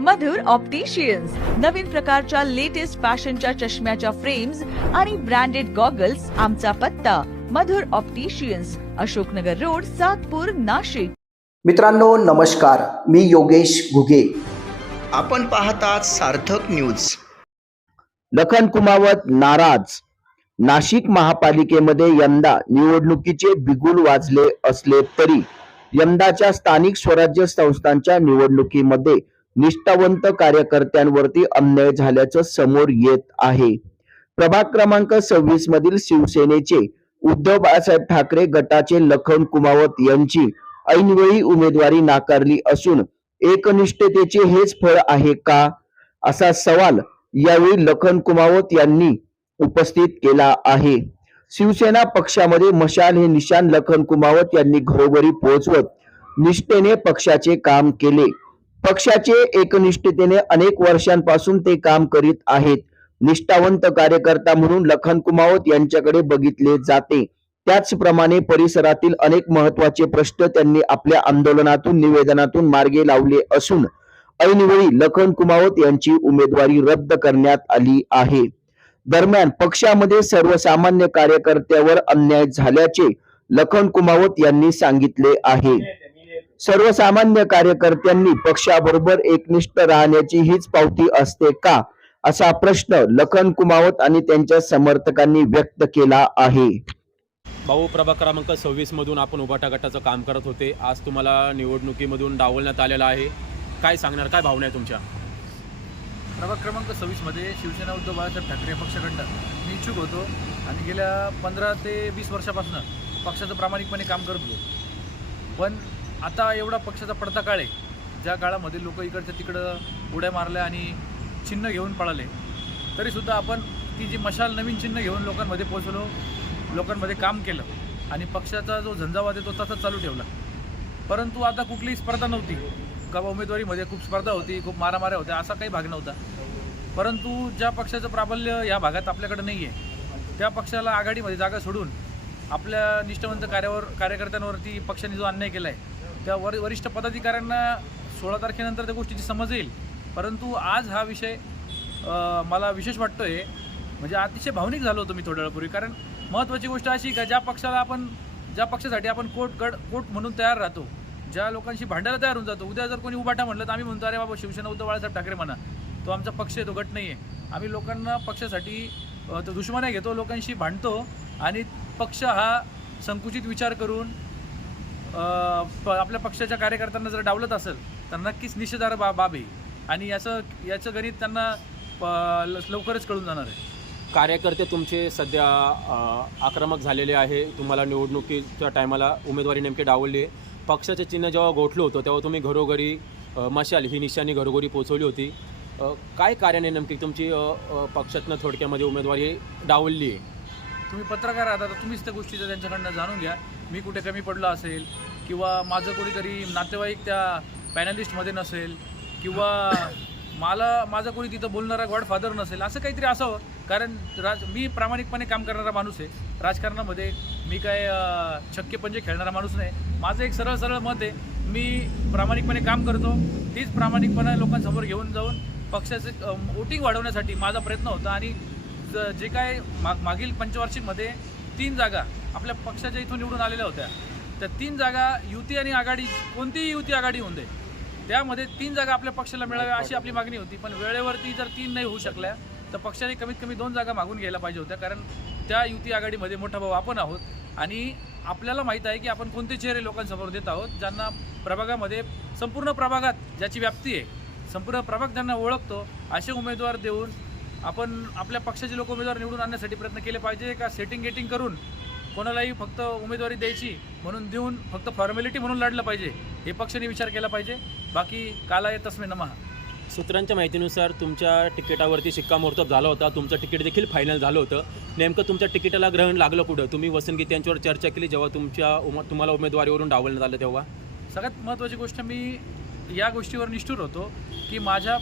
मधुर opticians नवीन प्रकारच्या latest फॅशनच्या चष्म्याच्या फ्रेम्स आणि ब्रँडेड गॉगल्स आमचा पत्ता. Madhur opticians Ashoknagar road Satpur Nashik. मित्रांनो नमस्कार. मी योगेश घुगे. आपण पाहतात सार्थक न्यूज लखन कुमावत नाराज. नाशिक महापालिकेमध्ये यंदा निवडणुकीचे बिगुल वाजले असले तरी यंदाच्या स्थानिक स्वराज्य संस्थांच्या निवडणुकीमध्ये निष्ठावंत कार्यकर्त्यांवरती अन्याय झाल्याचं समोर येत आहे. प्रभाग क्रमांक सव्वीस मधील शिवसेनेचे उद्धव बाळासाहेब ठाकरे गटाचे लखन कुमावत यांची ऐनवेळी उमेदवारी नाकारली असून एकनिष्ठतेचे हेच फळ आहे का? असा सवाल यावेळी लखन कुमावत यांनी उपस्थित केला आहे. शिवसेना पक्षामध्ये मशाल हे निशान लखन कुमावत यांनी घरोघरी पोहोचवत निष्ठेने पक्षाचे काम केले. पक्षाचे एकनिष्ठतेने अनेक वर्षांपासून ते काम करीत आहेत. निष्ठावंत कार्यकर्ता म्हणून लखन कुमावत यांच्याकडे बघितले जाते. त्याचप्रमाणे परिसरातील अनेक महत्त्वाचे प्रश्न त्यांनी आपल्या आंदोलनातून निवेदनातून मार्गे लावले असून ऐनवेळी लखन कुमावत यांची उमेदवारी रद्द करण्यात आली आहे. दरम्यान पक्षामध्ये सर्वसामान्य कार्यकर्त्यावर अन्याय झाल्याचे लखन कुमावत यांनी सांगितले आहे. सर्वसामान्य कार्यकर्त्यांनी पक्षाबरोबर एकनिष्ठ राहण्याची हीच पावती असते का? असा प्रश्न लखन कुमावत आणि त्यांच्या समर्थकांनी व्यक्त केला आहे. भाऊ प्रभाग क्रमांक सव्वीसमधून आपण उभाटा गटाचं काम करत होते. आज तुम्हाला निवडणुकीमधून डावलण्यात आलेलं आहे. काय सांगणार? काय भावना आहे तुमच्या? प्रभाग क्रमांक सव्वीसमध्ये शिवसेना उद्धव बाळासाहेब ठाकरे पक्षाकडनं मी इच्छुक होतो आणि गेल्या पंधरा ते वीस वर्षापासून पक्षाचं प्रामाणिकपणे काम करत होतो. पण आता एवढा पक्षाचा पडता काळ आहे. ज्या काळामध्ये लोक इकडच्या तिकडं उड्या मारल्या आणि चिन्ह घेऊन पळाले तरीसुद्धा आपण ती जी मशाल नवीन चिन्ह घेऊन लोकांमध्ये पोचलो लोकांमध्ये काम केलं आणि पक्षाचा जो झंझावाद आहे तो तसाच चालू ठेवला. परंतु आता कुठलीही स्पर्धा नव्हती. का उमेदवारीमध्ये खूप स्पर्धा होती खूप मारामाऱ्या होत्या असा काही भाग नव्हता. परंतु ज्या पक्षाचं प्राबल्य या भागात आपल्याकडे नाही आहे त्या पक्षाला आघाडीमध्ये जागा सोडून आपल्या निष्ठवंत कार्यावर कार्यकर्त्यांवरती पक्षाने जो अन्याय केला आहे त्या वर वरिष्ठ पदाधिकाऱ्यांना सोळा तारखेनंतर त्या गोष्टीची समज येईल. परंतु आज हा विषय मला विशेष वाटतो आहे म्हणजे अतिशय भावनिक झालो होतो मी थोड्या वेळापूर्वी. कारण महत्त्वाची गोष्ट अशी का ज्या पक्षाला आपण ज्या पक्षासाठी आपण कोट गड कोट म्हणून तयार राहतो ज्या लोकांशी भांडायला तयार होऊन जातो उद्या जर कोणी उभाटा म्हणलं तर आम्ही म्हणतो अरे बाबा शिवसेना उद्धव बाळासाहेब ठाकरे म्हणा तो आमचा पक्ष आहे तो गट नाही आहे आम्ही लोकांना पक्षासाठी तो दुश्मना घेतो लोकांशी भांडतो आणि पक्ष हा संकुचित विचार करून आपल्या पक्षाच्या कार्यकर्त्यांना जर डावलत असेल तर नक्कीच निषेधार बा बाब आहे. आणि याचं याचं गणित त्यांना प- लवकरच कळून जाणार आहे. कार्यकर्ते तुमचे सध्या आक्रमक झालेले आहे. तुम्हाला निवडणुकीच्या टायमाला उमेदवारी नेमकी डावलली आहे. पक्षाचे चिन्ह जेव्हा गोठलं होतं तेव्हा तुम्ही घरोघरी मशाल ही निशाणी घरोघरी पोचवली होती. काय कार्याने नेमकी तुमची पक्षातनं थोडक्यामध्ये उमेदवारी डावलली आहे? तुम्ही पत्रकार आहात आता तुम्हीच त्या गोष्टीचं त्यांच्याकडनं जाणून घ्या. मी कुठे कमी पडलो असेल किंवा माझं कोणीतरी नातेवाईक त्या पॅनलिस्टमध्ये नसेल किंवा मला माझं कोणी तिथं बोलणारा गॉडफादर नसेल असं काहीतरी असावं. कारण राज मी प्रामाणिकपणे काम करणारा माणूस आहे. राजकारणामध्ये मी काय छक्के पंजे खेळणारा माणूस नाही. माझं एक सरळ सरळ मत आहे मी प्रामाणिकपणे काम करतो. तीच प्रामाणिकपणे लोकांसमोर घेऊन जाऊन पक्षाचे वोटिंग वाढवण्यासाठी माझा प्रयत्न होता आणि ज- जे काय माग मागील पंचवार्षिकमध्ये तीन जागा आपल्या पक्षाच्या इथून निवडून आलेल्या होत्या. त्या तीन जागा युती आणि आघाडी कोणतीही युती आघाडी होऊन दे त्यामध्ये तीन जागा आपल्या पक्षाला मिळाव्या अशी आपली मागणी होती. पण वेळेवरती जर तीन नाही होऊ शकल्या तर पक्षाने कमीत कमी दोन जागा मागून घ्यायला पाहिजे होत्या कारण त्या युती आघाडीमध्ये मोठा भाऊ आपण आहोत. आणि आपल्याला माहीत आहे की आपण कोणते चेहरे लोकांसमोर देत आहोत ज्यांना प्रभागामध्ये संपूर्ण प्रभागात ज्याची व्याप्ती आहे संपूर्ण प्रभाग ज्यांना ओळखतो असे उमेदवार देऊन आपण आपल्या पक्षाचे लोक उमेदवार निवडून आणण्यासाठी प्रयत्न केले पाहिजे का सेटिंग गेटिंग करून कोणालाही फक्त उमेदवारी द्यायची म्हणून देऊन फक्त फॉर्मॅलिटी म्हणून लढलं पाहिजे हे पक्षाने विचार केला पाहिजे. बाकी काला येत तस्मे नमः. सूत्रांच्या माहितीनुसार तुमच्या तिकिटावरती शिक्कामोर्तब झाला होता. तुमचं तिकीट देखील फायनल झालं होतं. नेमकं तुमच्या तिकिटाला ग्रहण लागलं कुठं? तुम्ही वसंत यांच्यावर चर्चा केली जेव्हा तुमच्या उम तुम्हाला उमेदवारीवरून डावलण्यात आलं तेव्हा? सगळ्यात महत्त्वाची गोष्ट मी या गोष्टीवर निष्ठूर होतो की माझ्या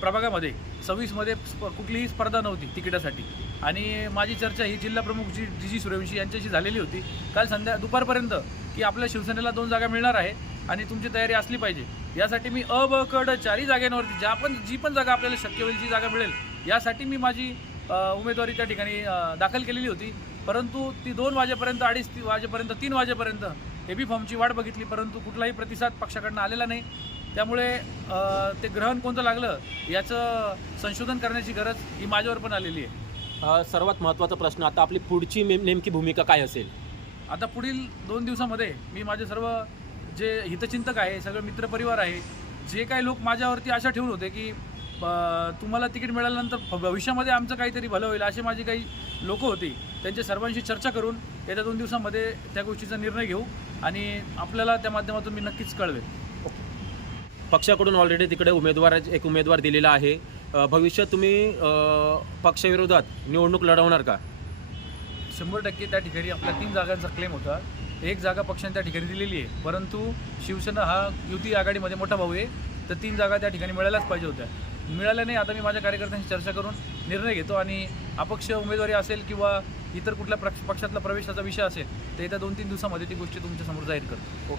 प्रभागामध्ये सव्वीसमध्ये स्प- कुठलीही स्पर्धा नव्हती तिकिटासाठी. आणि माझी चर्चा ही जिल्हा प्रमुख जी जी जी सूर्यवंशी यांच्याशी झालेली होती. काल संध्या दुपारपर्यंत की आपल्या शिवसेनेला दोन जागा मिळणार आहे आणि तुमची तयारी असली पाहिजे. यासाठी मी अ ब चारही जागांवरती ज्या पण जी पण जागा आपल्याला शक्य होईल जी जागा मिळेल यासाठी मी माझी उमेदवारी त्या ठिकाणी दाखल केलेली होती. परंतु ती दोन वाजेपर्यंत अडीच ती वाजेपर्यंत तीन वाजेपर्यंत ए बी फॉर्मची वाट बघितली. परंतु कुठलाही प्रतिसाद पक्षाकडनं आलेला नाही. त्यामुळे ते ग्रहण कोणतं लागलं याचं संशोधन करण्याची गरज ही माझ्यावर पण आलेली आहे. सर्वात महत्त्वाचा प्रश्न आता आपली पुढची नेम- नेमकी भूमिका काय असेल? आता पुढील दोन दिवसामध्ये मी माझे सर्व जे हितचिंतक आहे सगळं मित्रपरिवार आहे जे काही लोक माझ्यावरती आशा ठेवून होते की तुम्हाला तिकीट मिळाल्यानंतर भविष्यामध्ये आमचं काहीतरी भलं होईल असे माझी काही लोक होती. त्यांच्या सर्वांशी चर्चा करून येत्या दोन दिवसामध्ये त्या गोष्टीचा निर्णय घेऊ आणि आपल्याला त्या माध्यमातून मी नक्कीच कळवेल पक्षाकडून ऑलरेडी तिकडे उमेदवार एक उमेदवार दिलेला आहे. भविष्यात तुम्ही पक्षाविरोधात निवडणूक लढवणार का? शंभर टक्के त्या ठिकाणी आपल्या तीन जागांचा क्लेम होता. एक जागा पक्षाने त्या ठिकाणी दिलेली आहे. परंतु शिवसेना हा युती आघाडीमध्ये मोठा भाऊ आहे. तर तीन जागा त्या ठिकाणी मिळायलाच पाहिजे होत्या. मिळाल्या नाही आता मी माझ्या कार्यकर्त्यांशी चर्चा करून निर्णय घेतो आणि अपक्ष उमेदवारी असेल किंवा इतर कुठल्या पक्ष- पक्षातला प्रवेशाचा विषय असेल तर येत्या दोन तीन दिवसामध्ये ती गोष्टी तुमच्यासमोर जाहीर करतो.